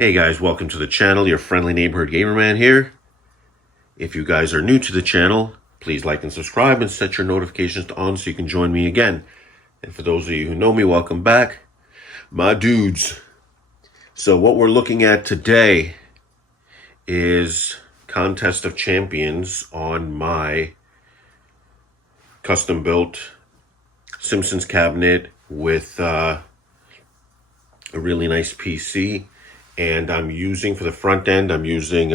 Hey guys, welcome to the channel. Your friendly neighborhood gamer man here. If you guys are new to the channel, please like and subscribe and set your notifications to on so you can join me again. And for those of you who know me, welcome back, my dudes. So what we're looking at today is Contest of Champions on my custom built Simpsons cabinet with a really nice PC. And I'm using, for the front end, I'm using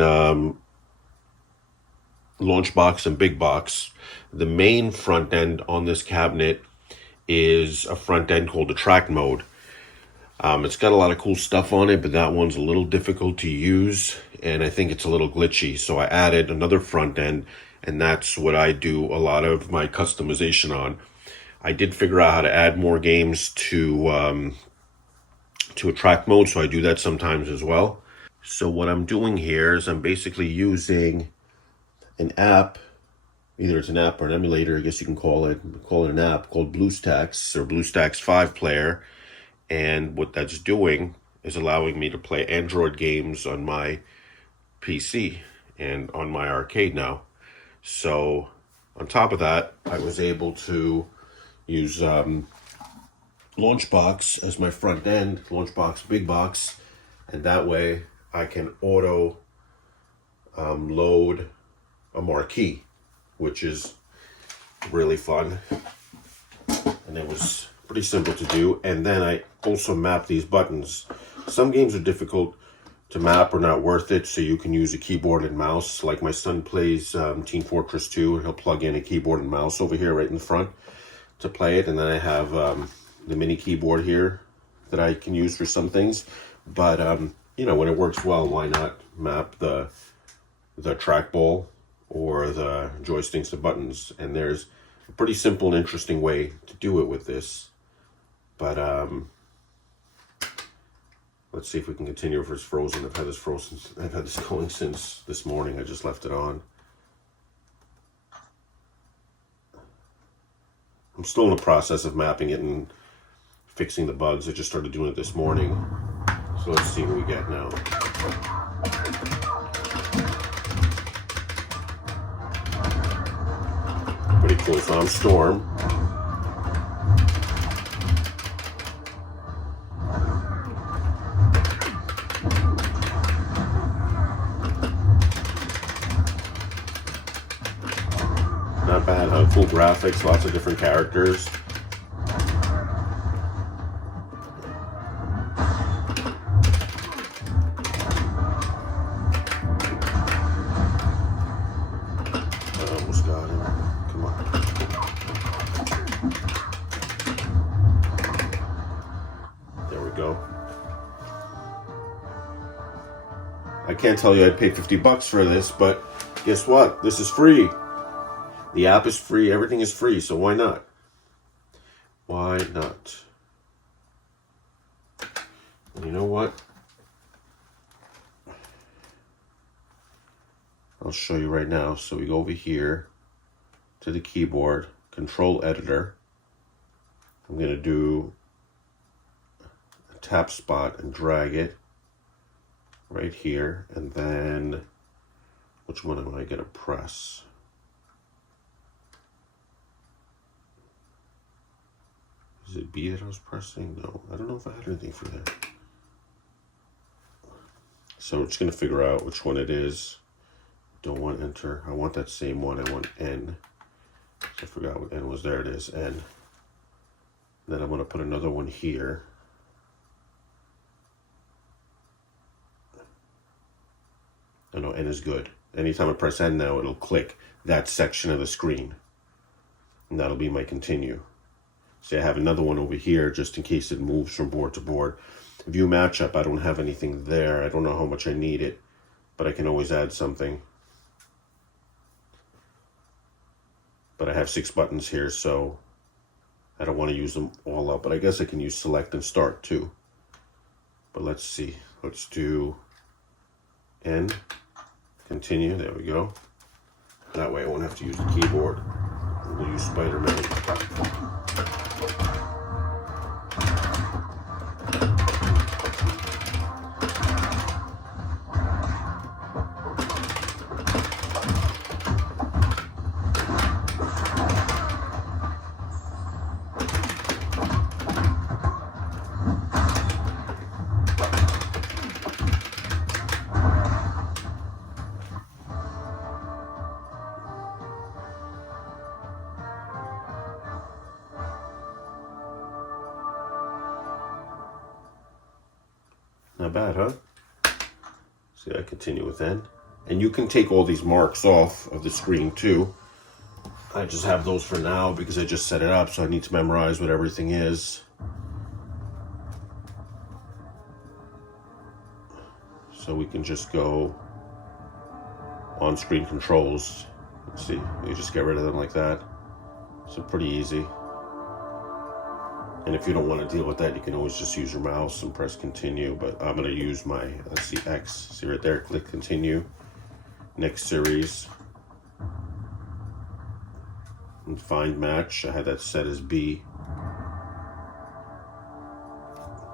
launch box and big box. The main front end on this cabinet is a front end called the track mode. It's got a lot of cool stuff on it, but that one's a little difficult to use, and I think it's a little glitchy. So I added another front end, and that's what I do a lot of my customization on. I did figure out how to add more games to a track mode, so I do that sometimes as well. So what I'm doing here is I'm basically using an app, either it's an app or an emulator, I guess you can call it an app called Bluestacks or Bluestacks 5 player. And what that's doing is allowing me to play Android games on my PC and on my arcade now. So on top of that, I was able to use Launchbox as my front end, Launchbox Big Box, and that way I can auto load a marquee, which is really fun, and it was pretty simple to do. And then I also map these buttons. Some games are difficult to map or not worth it, so you can use a keyboard and mouse. Like my son plays Team Fortress 2, he'll plug in a keyboard and mouse over here right in the front to play it, and then I have the mini keyboard here that I can use for some things. But you know, when it works well, why not map the trackball or the joysticks to buttons? And there's a pretty simple and interesting way to do it with this. But let's see if we can continue if it's frozen. I've had this going since this morning. I just left it on. I'm still in the process of mapping it and fixing the bugs. I just started doing it this morning. So let's see what we get now. Pretty cool. So I'm Storm. Not bad, huh? Cool graphics, lots of different characters. Got him. Come on. There we go. I can't tell you I'd pay 50 bucks for this, but guess what? This is free. The app is free. Everything is free, so why not? Why not? And you know what? I'll show you right now. So we go over here to the keyboard, Control Editor. I'm going to do a tap spot and drag it right here. And then, which one am I going to press? Is it B that I was pressing? No, I don't know if I had anything for that. So we're just going to figure out which one it is. Don't want enter. I want that same one. I want N. So I forgot what N was. There it is, N. Then I'm going to put another one here. I know N is good. Anytime I press N now, it'll click that section of the screen. And that'll be my continue. See, I have another one over here just in case it moves from board to board. View matchup, I don't have anything there. I don't know how much I need it, but I can always add something. But I have 6 buttons here, so I don't want to use them all up. But I guess I can use select and start too. But let's see. Let's do N. Continue. There we go. That way I won't have to use the keyboard. We'll use Spider-Man. Not bad, huh? See, I continue with that. And you can take all these marks off of the screen too. I just have those for now because I just set it up, so I need to memorize what everything is. So we can just go on-screen controls. Let's see, you just get rid of them like that. So pretty easy. And if you don't want to deal with that, you can always just use your mouse and press continue. But I'm going to use my, let's see, X. See right there, click continue. Next series. And find match. I had that set as B.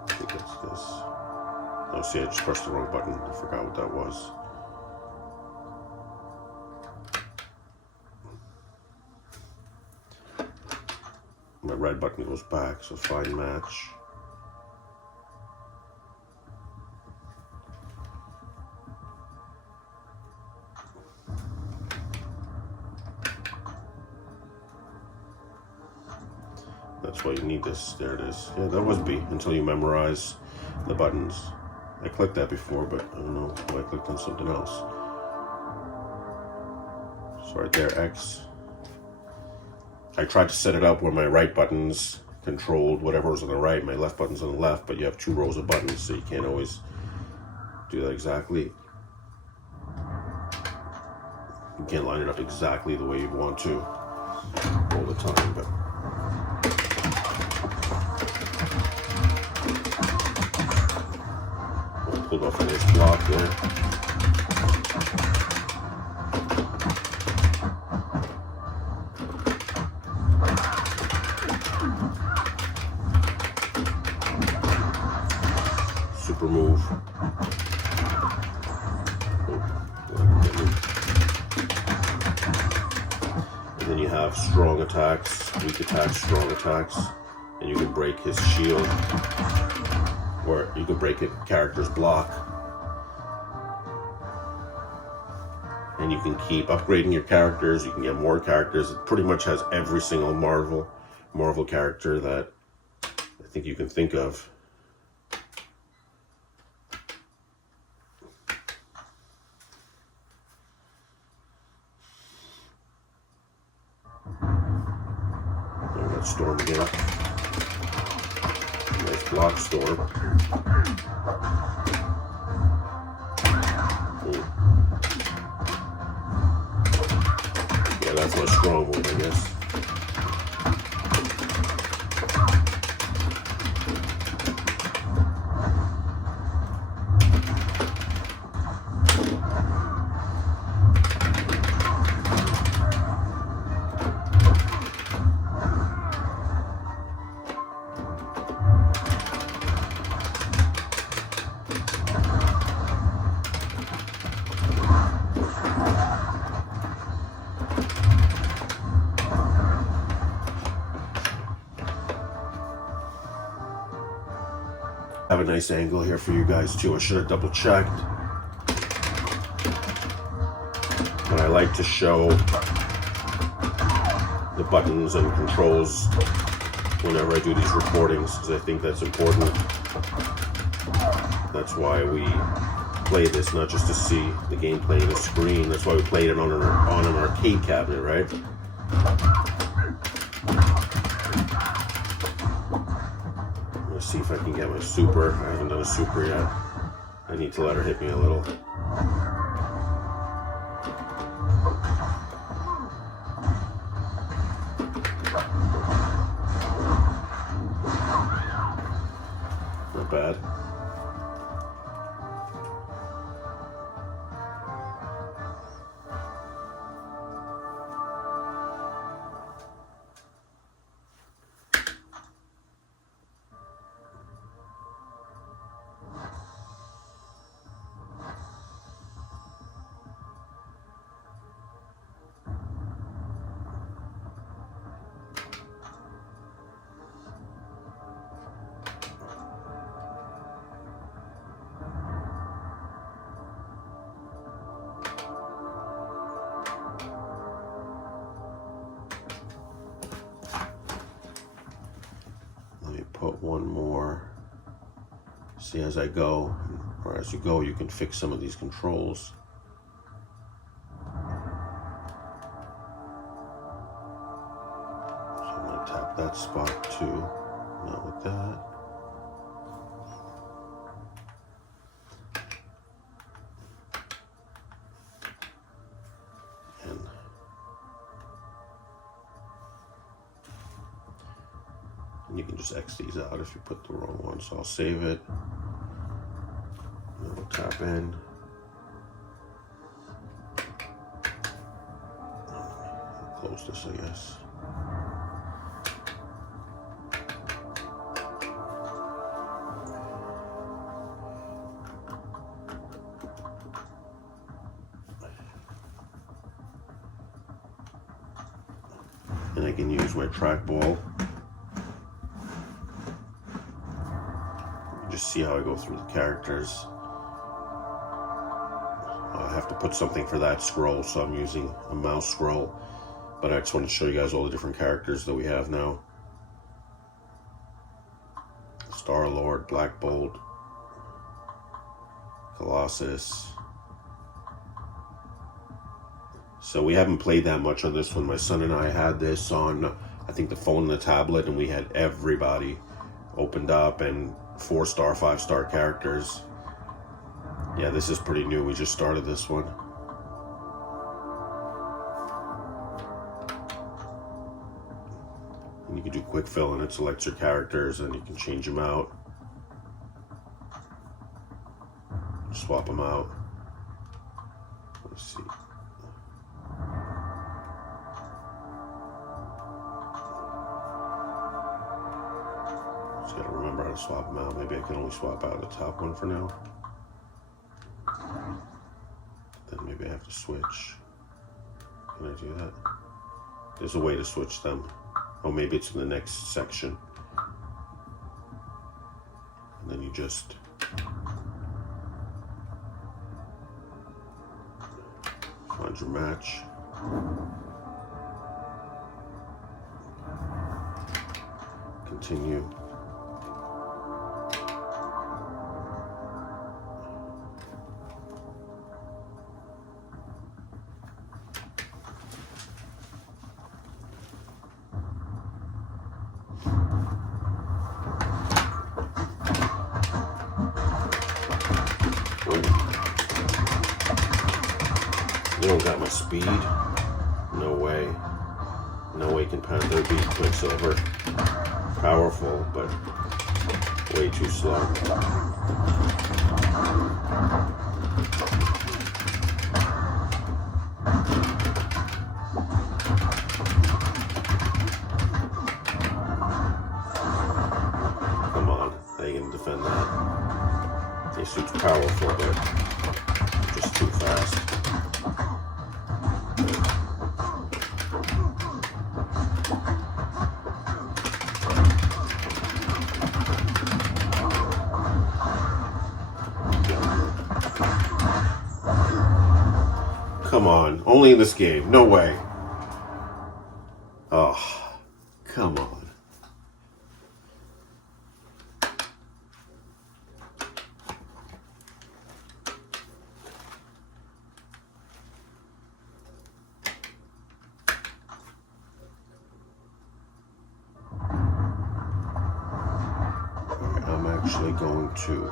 I think that's this. Oh, see, I just pressed the wrong button. I forgot what that was. My red button goes back, so find match. That's why you need this. There it is. Yeah, that was B until you memorize the buttons. I clicked that before, but I don't know why I clicked on something else. So right there, X. I tried to set it up where my right buttons controlled whatever was on the right, my left button's on the left, but you have two rows of buttons, so you can't always do that exactly. You can't line it up exactly the way you want to all the time, but I pulled off a nice block there. Super move. And then you have strong attacks, weak attacks, strong attacks, and you can break his shield, or you can break a character's block. And you can keep upgrading your characters, you can get more characters. It pretty much has every single Marvel character that I think you can think of. Storm again. Nice block storm. Ooh. Yeah, that's my strong move, I guess. Have a nice angle here for you guys too. I should have double checked. But I like to show the buttons and controls whenever I do these recordings because I think that's important. That's why we play this, not just to see the gameplay on the screen. That's why we played it on an arcade cabinet, right? See if I can get my super. I haven't done a super yet. I need to let her hit me a little. Not bad. Put one more See, as I go, or as you go, you can fix some of these controls. So I'm going to tap that spot too. Not with that. And you can just X these out if you put the wrong one. So I'll save it. And we'll tap in. I'll close this, I guess. And I can use my trackball. Just see how I go through the characters. I have to put something for that scroll, so I'm using a mouse scroll. But I just want to show you guys all the different characters that we have now. Star-Lord, Black Bolt, Colossus. So we haven't played that much on this one. My son and I had this on, I think, the phone and the tablet, and we had everybody opened up and 4-star, 5-star characters. Yeah, this is pretty new. We just started this one. And you can do quick fill, and it selects your characters, and you can change them out. Swap them out. Let's see. Just gotta remember how to swap them out. Maybe I can only swap out the top one for now. Then maybe I have to switch. Can I do that? There's a way to switch them. Oh, maybe it's in the next section. And then you just find your match. Continue. You don't got my speed? No way. No way can Panther beat Quicksilver. Powerful, but way too slow. Come on, how you gonna defend that? This suit's powerful, but just too fast. Come on, only in this game. No way. Oh, come on. Alright, I'm actually going to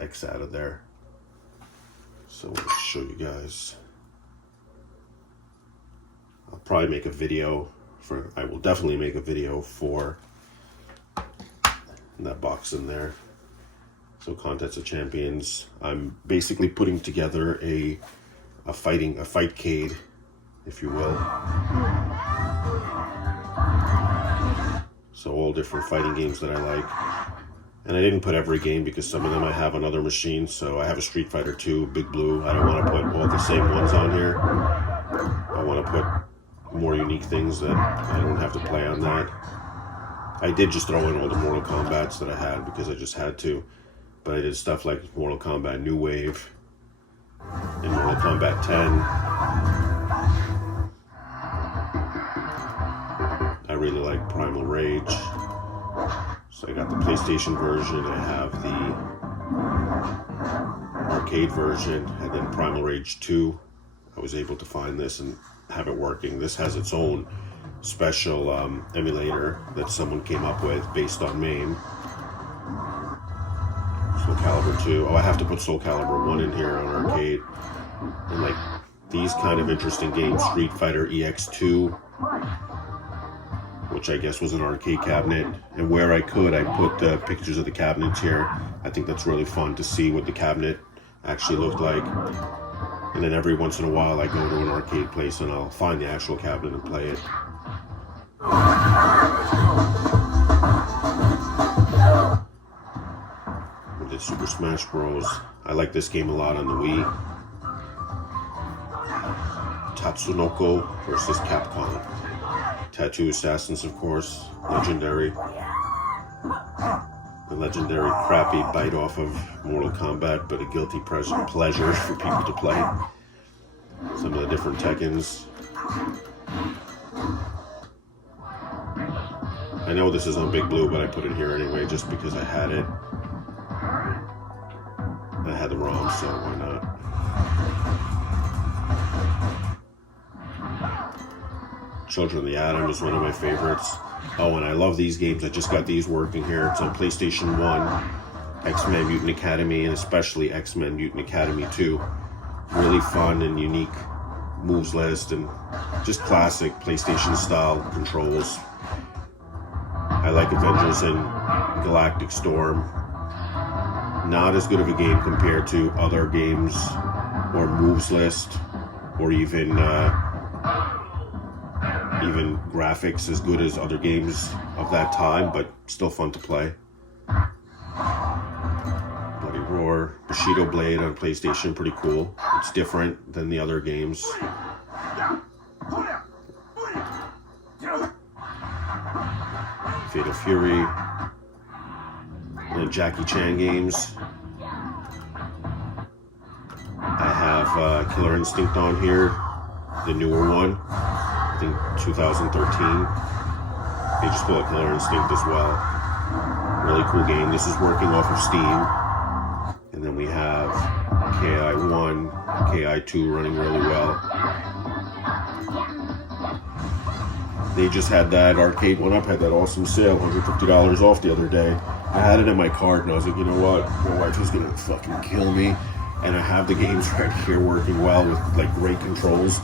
X out of there. So we'll show you guys. I'll probably make a video for, I will definitely make a video for that box in there. So Contest of Champions. I'm basically putting together a fightcade, if you will. So all different fighting games that I like. And I didn't put every game because some of them I have on other machines. So I have a Street Fighter 2, Big Blue. I don't want to put all the same ones on here. I want to put more unique things that I don't have to play on that. I did just throw in all the Mortal Kombats that I had because I just had to. But I did stuff like Mortal Kombat New Wave and Mortal Kombat 10. I really like Primal Rage. So I got the PlayStation version, I have the arcade version, and then Primal Rage 2. I was able to find this and have it working. This has its own special emulator that someone came up with based on MAME. Soul Calibur 2. Oh, I have to put Soul Calibur 1 in here on arcade. And like these kind of interesting games, Street Fighter EX2, which I guess was an arcade cabinet. And where I could, I put pictures of the cabinets here. I think that's really fun to see what the cabinet actually looked like. And then every once in a while I go to an arcade place and I'll find the actual cabinet and play it. We did Super Smash Bros. I like this game a lot on the Wii. Tatsunoko versus Capcom. Tattoo Assassins, of course. Legendary. The legendary crappy bite off of Mortal Kombat, but a guilty pleasure for people to play. Some of the different Tekkens. I know this is on Big Blue, but I put it here anyway just because I had it. I had the ROM, so why not? Children of the Atom is one of my favorites. Oh, and I love these games. I just got these working here. It's on PlayStation 1, X-Men Mutant Academy, and especially X-Men Mutant Academy 2. Really fun and unique moves list, and just classic PlayStation style controls. I like Avengers and Galactic Storm. Not as good of a game compared to other games or moves list, or even graphics as good as other games of that time, but still fun to play. Bloody Roar, Bushido Blade on PlayStation, pretty cool. It's different than the other games. Fatal Fury, and Jackie Chan games. I have Killer Instinct on here, the newer one. I think 2013. They just pull out Killer Instinct as well. Really cool game. This is working off of Steam. And then we have KI1, KI2 running really well. They just had that arcade one up, had that awesome sale, $150 off the other day. I had it in my cart and I was like, you know what? My wife is gonna fucking kill me. And I have the games right here working well with like great controls.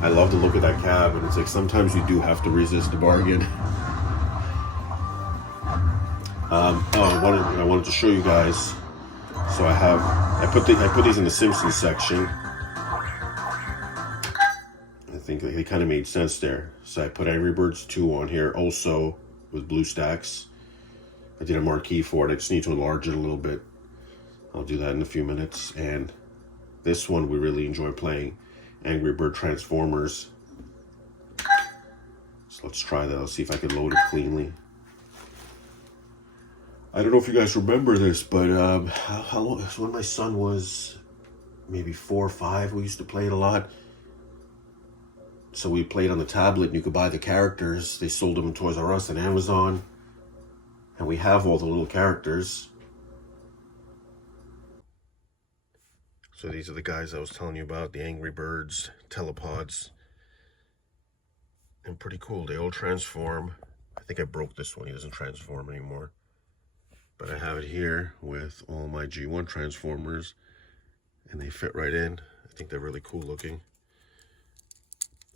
I love the look of that cab, and it's like sometimes you do have to resist a bargain. I wanted to show you guys. So I put these in the Simpsons section. I think they kind of made sense there. So I put Angry Birds 2 on here, also with Bluestacks. I did a marquee for it. I just need to enlarge it a little bit. I'll do that in a few minutes. And this one we really enjoy playing. Angry Bird Transformers. So let's try that. Let's see if I can load it cleanly. I don't know if you guys remember this, but how long? When my son was maybe 4 or 5, we used to play it a lot. So we played on the tablet, and you could buy the characters. They sold them in Toys R Us and Amazon. And we have all the little characters. So these are the guys I was telling you about, the Angry Birds, telepods. And pretty cool, they all transform. I think I broke this one, he doesn't transform anymore. But I have it here with all my G1 Transformers, and they fit right in. I think they're really cool looking.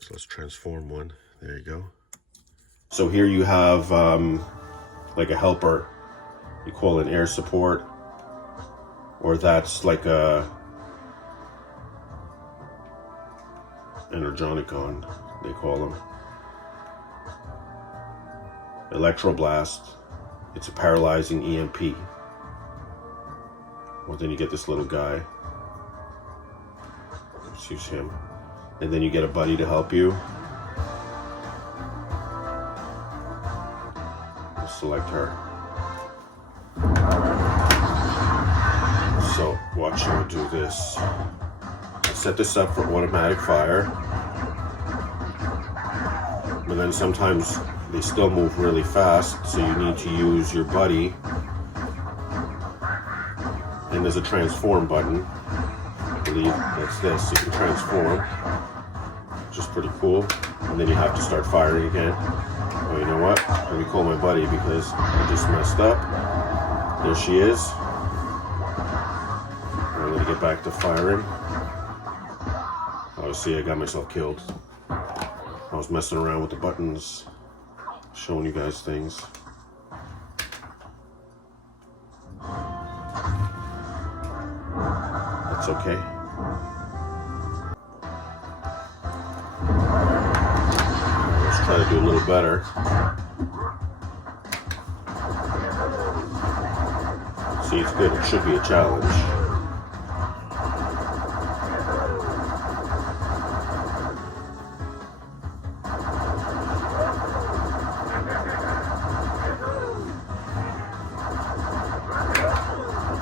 So let's transform one, there you go. So here you have like a helper, you call it air support, or that's like a Energonicon, they call them. Electroblast, it's a paralyzing EMP. Well, then you get this little guy. Let's use him. And then you get a buddy to help you. Let's select her. So watch me do this. I set this up for automatic fire, but then sometimes they still move really fast, so you need to use your buddy. And there's a transform button. I believe that's this. You can transform, which is pretty cool. And then you have to start firing again. Oh, you know what? Let me call my buddy because I just messed up. There she is. I'm gonna get back to firing. Oh, see, I got myself killed. I was messing around with the buttons, showing you guys things. That's okay. Let's try to do a little better. See, it's good. It should be a challenge.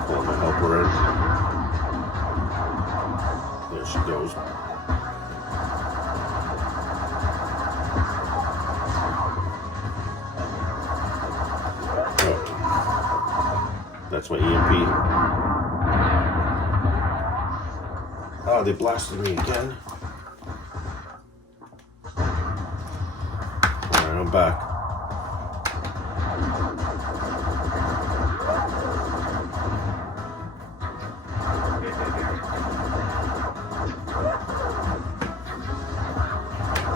Pull my helper in. There she goes. That's my EMP. Oh, they blasted me again. Alright, I'm back.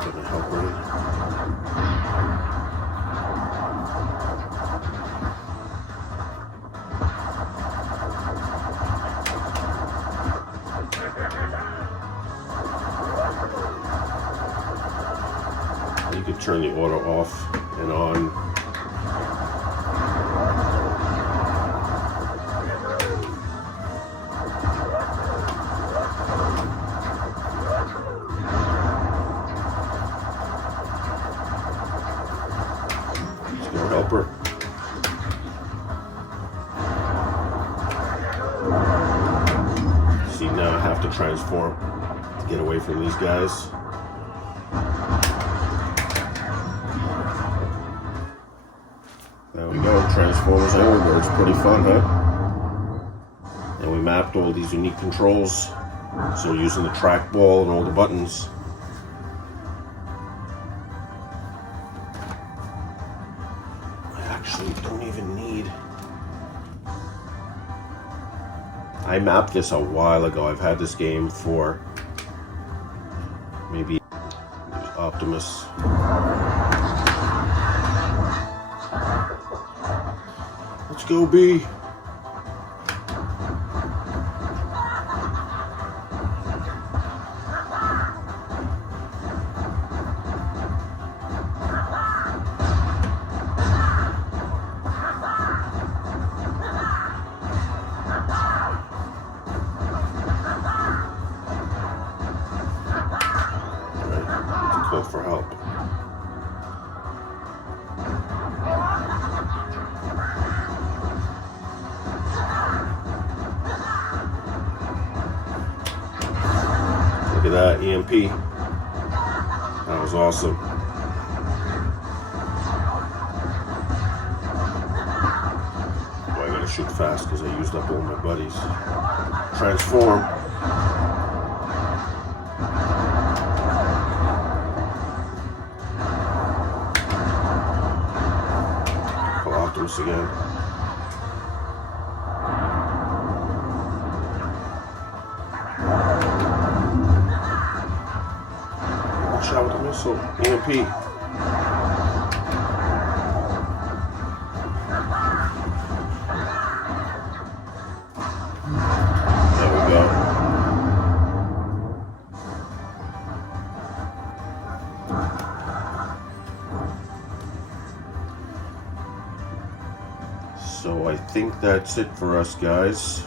Get my helper in. You can turn the auto off and on. Let's go help her. See, now I have to transform to get away from these guys. There we go, Transformers everywhere. It's pretty fun, huh? And we mapped all these unique controls. So we're using the trackball and all the buttons. I actually don't even need... I mapped this a while ago. I've had this game for maybe Optimus. Let's go, B. Call for help. Look at that EMP. That was awesome. Boy, I gotta shoot fast because I used up all my buddies. Transform. Optimus again. Watch out with the missile. EMP. There we go. So I think that's it for us, guys.